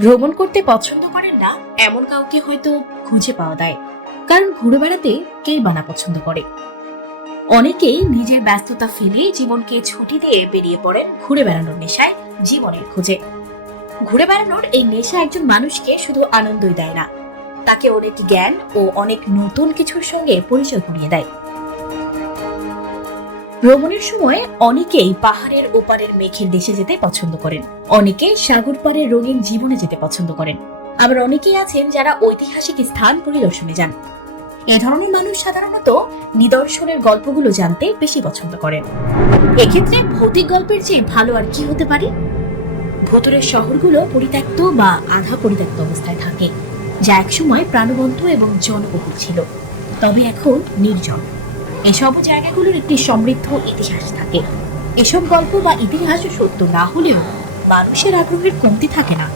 ভ্রমণ করতে পছন্দ করেন না এমন কাউকে হয়তো খুঁজে পাওয়া যায়, কারণ ঘুরে বেড়াতে কে বানা পছন্দ করে। অনেকেই নিজের ব্যস্ততা ফেলে জীবনকে ছুটি দিয়ে বেরিয়ে পড়েন ঘুরে বেড়ানোর নেশায়, জীবনের খোঁজে। ঘুরে বেড়ানোর এই নেশা একজন মানুষকে শুধু আনন্দই দেয় না, তাকে অনেক জ্ঞান ও অনেক নতুন কিছুর সঙ্গে পরিচয় করিয়ে দেয়। ভ্রমণের সময় অনেকেই পাহাড়ের ওপারের মেঘের দেশে যেতে পছন্দ করেন, অনেকে সাগর পাড়ের রঙিন জীবনে যেতে পছন্দ করেন, আবার অনেকেই আছেন যারা ঐতিহাসিক স্থান পরিদর্শনে যান। এ ধরনের মানুষ সাধারণত নিদর্শনের গল্পগুলো জানতে বেশি পছন্দ করেন। এক্ষেত্রে ভৌতিক গল্পের চেয়ে ভালো আর কি হতে পারে। ভুতুড়ের শহরগুলো পরিত্যক্ত বা আধা পরিত্যক্ত অবস্থায় থাকে, যা একসময় প্রাণবন্ত এবং জনবহুল ছিল, তবে এখন নির্জন। এসব জায়গাগুলোর একটি সমৃদ্ধ ইতিহাস থাকে। এসব গল্প বা ইতিহাস সত্য না হলেও মানুষের আগ্রহের কমতি থাকে না।